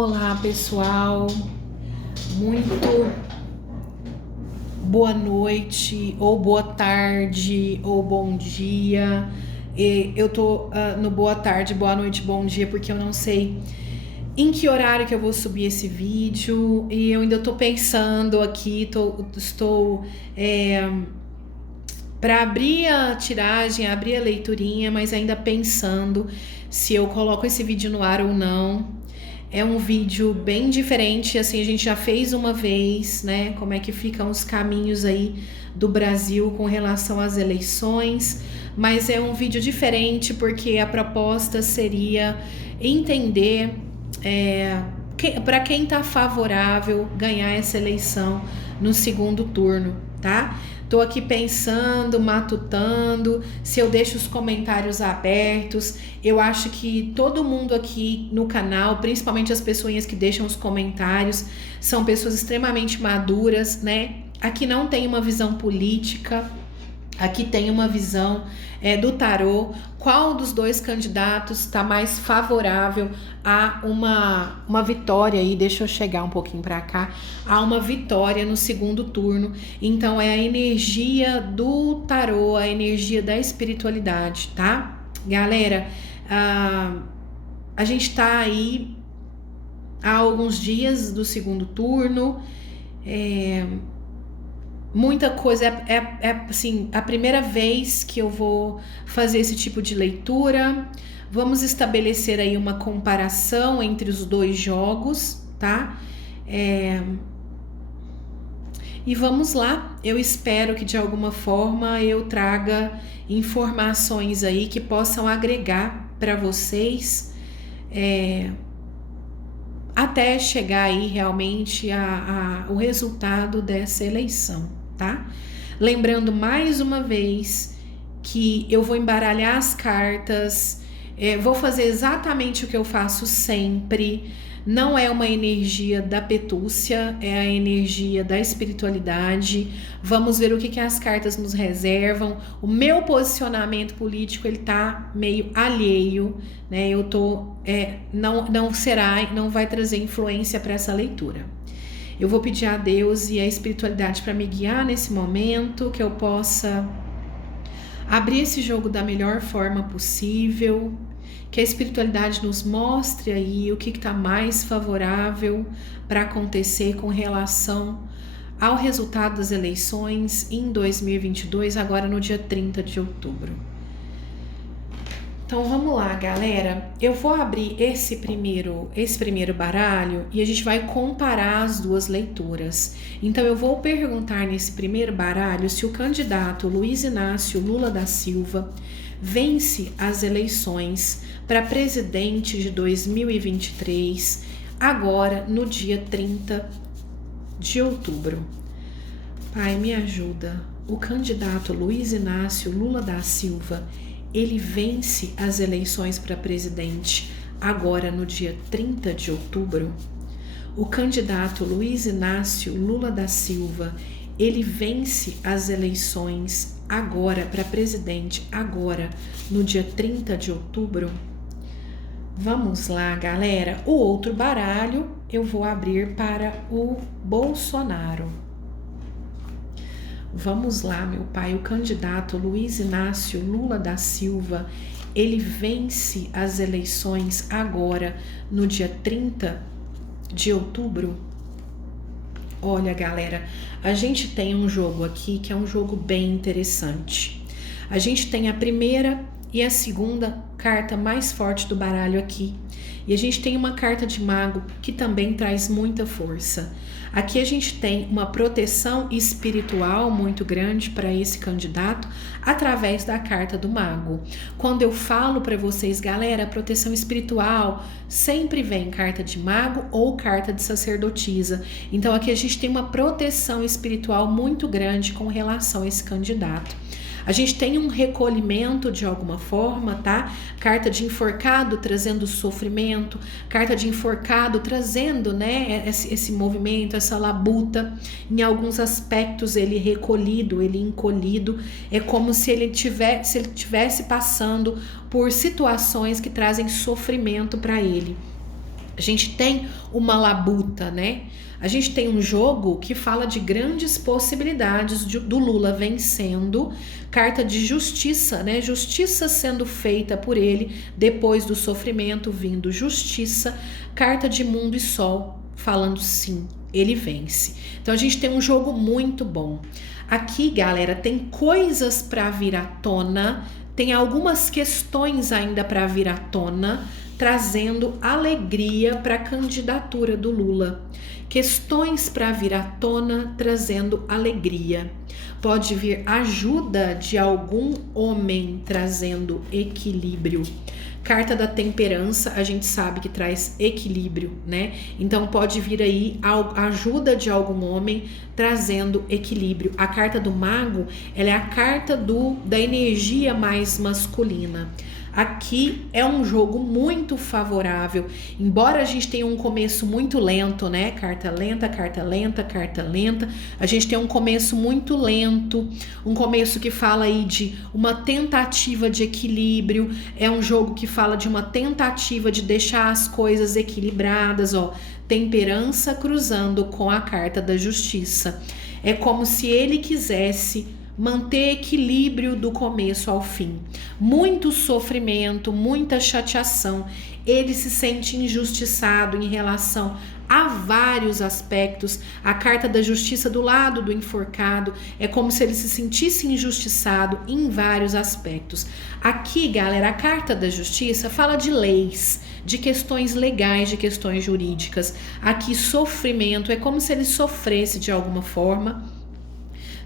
Olá, pessoal. Muito boa noite, ou boa tarde, ou bom dia. Eu tô no boa tarde, boa noite, bom dia, porque eu não sei em que horário que eu vou subir esse vídeo. E eu ainda tô pensando aqui, estou para abrir a tiragem, abrir a leiturinha, mas ainda pensando se eu coloco esse vídeo no ar ou não. É um vídeo bem diferente, assim, a gente já fez uma vez, né? Como é que ficam os caminhos aí do Brasil com relação às eleições, mas é um vídeo diferente porque a proposta seria entender para quem está favorável ganhar essa eleição no segundo turno, tá? Tô aqui pensando, matutando, se eu deixo os comentários abertos. Eu acho que todo mundo aqui no canal, principalmente as pessoas que deixam os comentários, são pessoas extremamente maduras, né? Aqui não tem uma visão política, aqui tem uma visão do tarô. Qual dos dois candidatos está mais favorável a uma vitória aí? Deixa eu chegar um pouquinho para cá. A uma vitória no segundo turno. Então é a energia do tarô, a energia da espiritualidade, tá? Galera, a gente tá aí há alguns dias do segundo turno. Muita coisa, assim, a primeira vez que eu vou fazer esse tipo de leitura. Vamos estabelecer aí uma comparação entre os dois jogos, tá? E vamos lá, eu espero que de alguma forma eu traga informações aí que possam agregar para vocês, até chegar aí realmente o resultado dessa eleição, tá? Lembrando mais uma vez que eu vou embaralhar as cartas, vou fazer exatamente o que eu faço sempre. Não é uma energia da petúcia, é a energia da espiritualidade. Vamos ver o que as cartas nos reservam. O meu posicionamento político, ele tá meio alheio, né? Eu tô, não vai trazer influência para essa leitura. Eu vou pedir a Deus e a espiritualidade para me guiar nesse momento, que eu possa abrir esse jogo da melhor forma possível, que a espiritualidade nos mostre aí o que está mais favorável para acontecer com relação ao resultado das eleições em 2022, agora no dia 30 de outubro. Então vamos lá, galera. Eu vou abrir esse primeiro baralho e a gente vai comparar as duas leituras. Então eu vou perguntar nesse primeiro baralho se o candidato Luiz Inácio Lula da Silva vence as eleições para presidente de 2023, agora no dia 30 de outubro. Pai, me ajuda. O candidato Luiz Inácio Lula da Silva, ele vence as eleições para presidente agora no dia 30 de outubro? O candidato Luiz Inácio Lula da Silva, ele vence as eleições agora para presidente, agora no dia 30 de outubro? Vamos lá, galera. O outro baralho eu vou abrir para o Bolsonaro. Vamos lá, meu pai. O candidato Luiz Inácio Lula da Silva, ele vence as eleições agora no dia 30 de outubro? Olha, galera, a gente tem um jogo aqui que é um jogo bem interessante. A gente tem a primeira e a segunda carta mais forte do baralho aqui. E a gente tem uma carta de mago que também traz muita força. Aqui a gente tem uma proteção espiritual muito grande para esse candidato através da carta do mago. Quando eu falo para vocês, galera, proteção espiritual, sempre vem carta de mago ou carta de sacerdotisa. Então aqui a gente tem uma proteção espiritual muito grande com relação a esse candidato. A gente tem um recolhimento de alguma forma, tá? Carta de enforcado trazendo sofrimento, carta de enforcado trazendo, né, esse movimento, essa labuta. Em alguns aspectos ele recolhido, ele encolhido, é como se ele tivesse passando por situações que trazem sofrimento para ele. A gente tem uma labuta, né? A gente tem um jogo que fala de grandes possibilidades do Lula vencendo, carta de justiça, né? Justiça sendo feita por ele, depois do sofrimento vindo justiça, carta de mundo e sol, falando sim, ele vence. Então a gente tem um jogo muito bom. Aqui, galera, tem coisas para vir à tona, tem algumas questões ainda para vir à tona, trazendo alegria para a candidatura do Lula. Questões para vir à tona, trazendo alegria. Pode vir ajuda de algum homem, trazendo equilíbrio. Carta da temperança, a gente sabe que traz equilíbrio, né? Então pode vir aí a ajuda de algum homem trazendo equilíbrio. A carta do mago, ela é a carta da energia mais masculina. Aqui é um jogo muito favorável, embora a gente tenha um começo muito lento, né? Carta lenta, carta lenta, carta lenta. A gente tem um começo muito lento, um começo que fala aí de uma tentativa de equilíbrio. É um jogo que fala de uma tentativa de deixar as coisas equilibradas, ó. Temperança cruzando com a carta da justiça. É como se ele quisesse manter equilíbrio do começo ao fim. Muito sofrimento, muita chateação. Ele se sente injustiçado em relação a vários aspectos. A carta da justiça do lado do enforcado é como se ele se sentisse injustiçado em vários aspectos. Aqui, galera, a carta da justiça fala de leis, de questões legais, de questões jurídicas. Aqui, sofrimento é como se ele sofresse de alguma forma,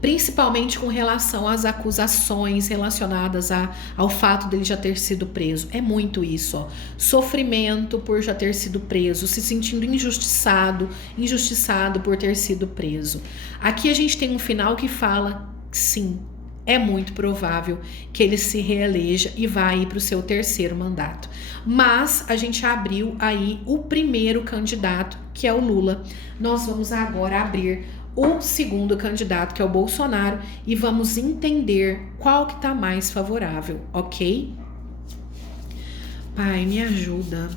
principalmente com relação às acusações relacionadas ao fato dele já ter sido preso. É muito isso, ó. Sofrimento por já ter sido preso, se sentindo injustiçado por ter sido preso. Aqui a gente tem um final que fala, sim, é muito provável que ele se reeleja e vá aí para o seu terceiro mandato. Mas a gente abriu aí o primeiro candidato, que é o Lula. Nós vamos agora abrir o segundo candidato, que é o Bolsonaro, e vamos entender qual que está mais favorável, ok? Pai, me ajuda.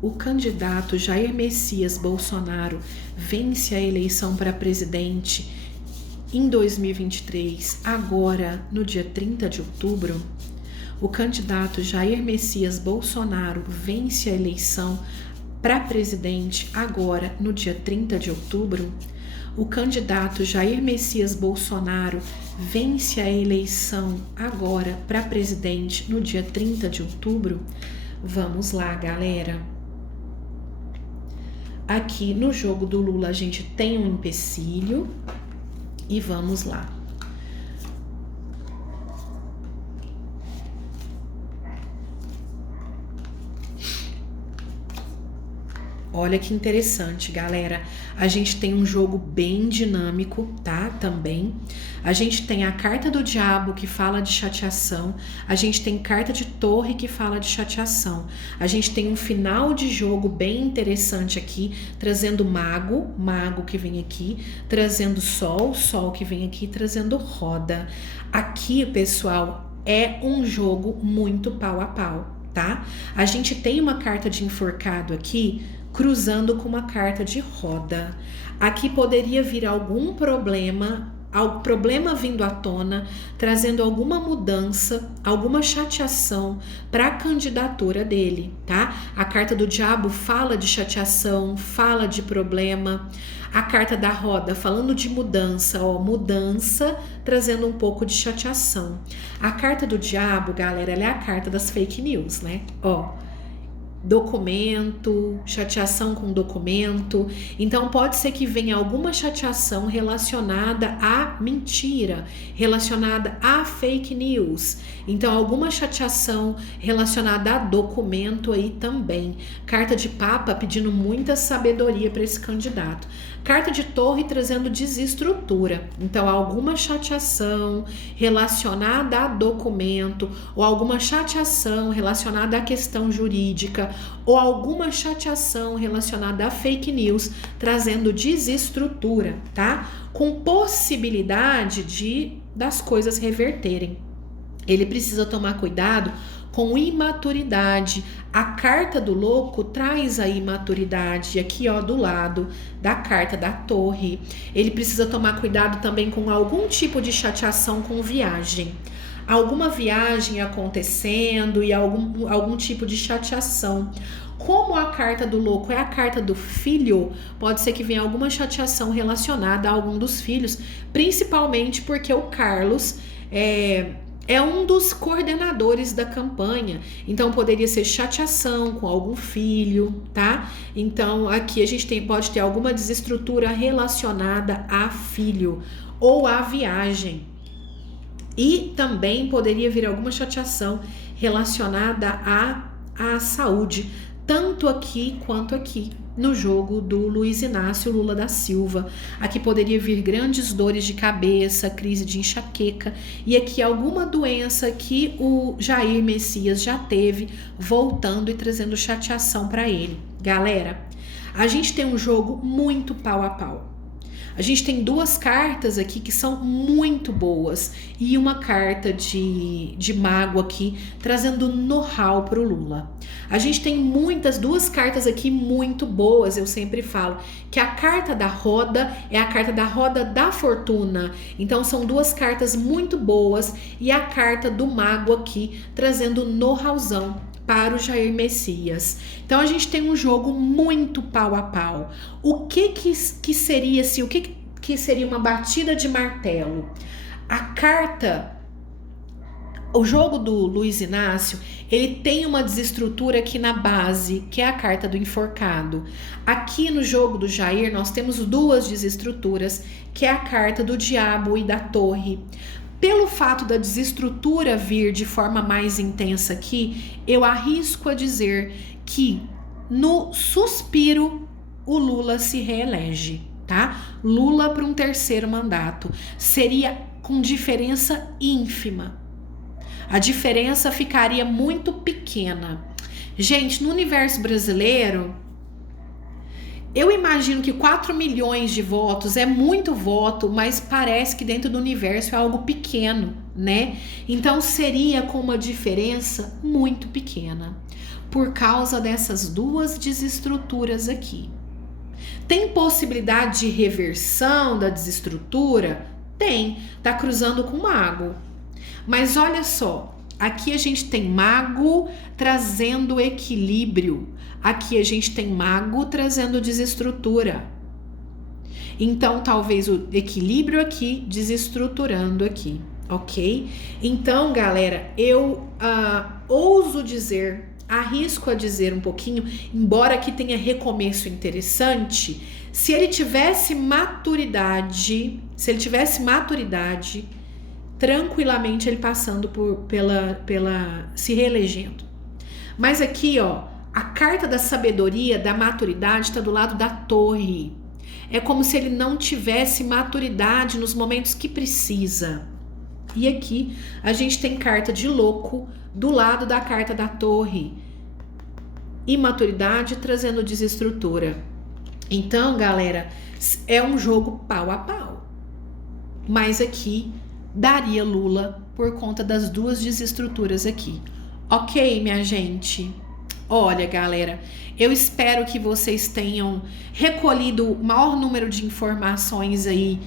O candidato Jair Messias Bolsonaro vence a eleição para presidente em 2023, agora no dia 30 de outubro. O candidato Jair Messias Bolsonaro vence a eleição para presidente agora no dia 30 de outubro. O candidato Jair Messias Bolsonaro vence a eleição agora para presidente no dia 30 de outubro? Vamos lá, galera. Aqui no jogo do Lula a gente tem um empecilho e vamos lá. Olha que interessante, galera. A gente tem um jogo bem dinâmico, tá? Também. A gente tem a carta do diabo que fala de chateação. A gente tem carta de torre que fala de chateação. A gente tem um final de jogo bem interessante aqui, trazendo mago que vem aqui, trazendo sol que vem aqui, trazendo roda. Aqui, pessoal, é um jogo muito pau a pau, tá? A gente tem uma carta de enforcado aqui, cruzando com uma carta de roda. Aqui poderia vir algum problema vindo à tona, trazendo alguma mudança, alguma chateação para a candidatura dele, tá? A carta do diabo fala de chateação, fala de problema. A carta da roda falando de mudança, ó, mudança trazendo um pouco de chateação. A carta do diabo, galera, ela é a carta das fake news, né? Ó, documento, chateação com documento. Então pode ser que venha alguma chateação relacionada à mentira, relacionada a fake news. Então alguma chateação relacionada a documento aí também. Carta de papa pedindo muita sabedoria para esse candidato. Carta de torre trazendo desestrutura. Então alguma chateação relacionada a documento ou alguma chateação relacionada à questão jurídica ou alguma chateação relacionada a fake news, trazendo desestrutura, tá? Com possibilidade das coisas reverterem. Ele precisa tomar cuidado com imaturidade. A carta do louco traz a imaturidade. Aqui, ó, do lado da carta da torre. Ele precisa tomar cuidado também com algum tipo de chateação com viagem. Alguma viagem acontecendo e algum tipo de chateação. Como a carta do louco é a carta do filho, pode ser que venha alguma chateação relacionada a algum dos filhos, principalmente porque o Carlos é um dos coordenadores da campanha, então poderia ser chateação com algum filho, tá? Então aqui a gente pode ter alguma desestrutura relacionada a filho ou a viagem. E também poderia vir alguma chateação relacionada à saúde, tanto aqui quanto aqui no jogo do Luiz Inácio Lula da Silva. Aqui poderia vir grandes dores de cabeça, crise de enxaqueca e aqui alguma doença que o Jair Messias já teve, voltando e trazendo chateação para ele. Galera, a gente tem um jogo muito pau a pau. A gente tem duas cartas aqui que são muito boas e uma carta de mago aqui trazendo know-how para o Lula. A gente tem duas cartas aqui muito boas, eu sempre falo que a carta da roda é a carta da roda da fortuna. Então são duas cartas muito boas e a carta do mago aqui trazendo know-howzão para o Jair Messias. Então a gente tem um jogo muito pau a pau. O que seria assim, o que seria uma batida de martelo? O jogo do Luiz Inácio, ele tem uma desestrutura aqui na base, que é a carta do enforcado. Aqui no jogo do Jair, nós temos duas desestruturas, que é a carta do diabo e da torre. Pelo fato da desestrutura vir de forma mais intensa aqui, eu arrisco a dizer que no suspiro o Lula se reelege, tá? Lula para um terceiro mandato. Seria com diferença ínfima. A diferença ficaria muito pequena. Gente, no universo brasileiro, eu imagino que 4 milhões de votos é muito voto, mas parece que dentro do universo é algo pequeno, né? Então seria com uma diferença muito pequena, por causa dessas duas desestruturas aqui. Tem possibilidade de reversão da desestrutura? Tem, tá cruzando com mago. Mas olha só, aqui a gente tem mago trazendo equilíbrio. Aqui a gente tem mago trazendo desestrutura. Então, talvez o equilíbrio aqui desestruturando aqui, ok? Então, galera, eu ouso dizer, arrisco a dizer um pouquinho, embora aqui tenha recomeço interessante, se ele tivesse maturidade, tranquilamente ele passando se reelegendo. Mas aqui, ó, a carta da sabedoria, da maturidade está do lado da torre. É como se ele não tivesse maturidade nos momentos que precisa. E aqui a gente tem carta de louco do lado da carta da torre. Imaturidade trazendo desestrutura. Então, galera, é um jogo pau a pau. Mas aqui daria Lula por conta das duas desestruturas aqui. Ok, minha gente? Olha, galera, eu espero que vocês tenham recolhido o maior número de informações aí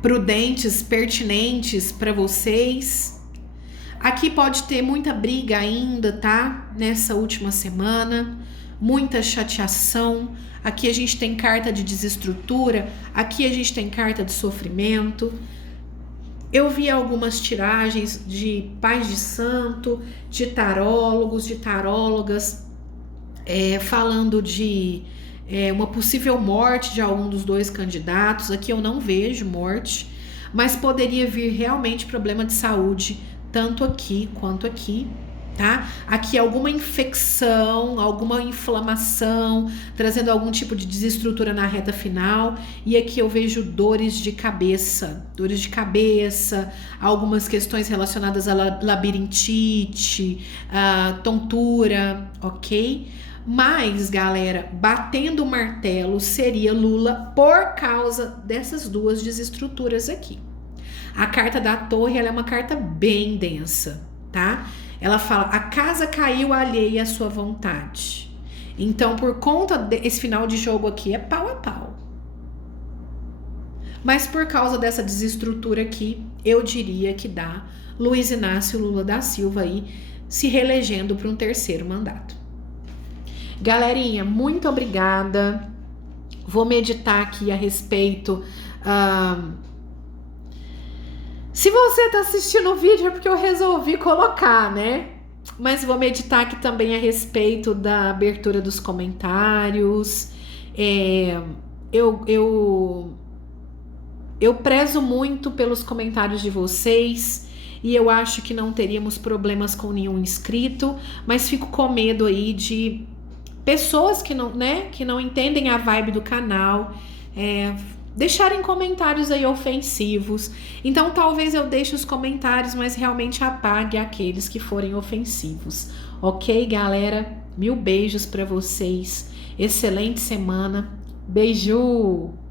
prudentes, pertinentes para vocês. Aqui pode ter muita briga ainda, tá? Nessa última semana, muita chateação. Aqui a gente tem carta de desestrutura, aqui a gente tem carta de sofrimento. Eu vi algumas tiragens de pais de santo, de tarólogos, de tarólogas, falando de uma possível morte de algum dos dois candidatos. Aqui eu não vejo morte, mas poderia vir realmente problema de saúde, tanto aqui quanto aqui, tá? Aqui alguma infecção, alguma inflamação, trazendo algum tipo de desestrutura na reta final. E aqui eu vejo dores de cabeça, algumas questões relacionadas a labirintite, a tontura, ok? Mas, galera, batendo o martelo seria Lula por causa dessas duas desestruturas aqui. A carta da torre, ela é uma carta bem densa. tá? Ela fala, a casa caiu alheia à sua vontade. Então, por conta desse final de jogo aqui, é pau a pau. Mas por causa dessa desestrutura aqui, eu diria que dá Luiz Inácio Lula da Silva aí se reelegendo para um terceiro mandato. Galerinha, muito obrigada. Vou meditar aqui a respeito. Se você tá assistindo o vídeo é porque eu resolvi colocar, né? Mas vou meditar aqui também a respeito da abertura dos comentários. Eu prezo muito pelos comentários de vocês e eu acho que não teríamos problemas com nenhum inscrito, mas fico com medo aí de pessoas que não entendem a vibe do canal, deixarem comentários aí ofensivos. Então talvez eu deixe os comentários, mas realmente apague aqueles que forem ofensivos. Ok, galera? Mil beijos para vocês. Excelente semana. Beijo!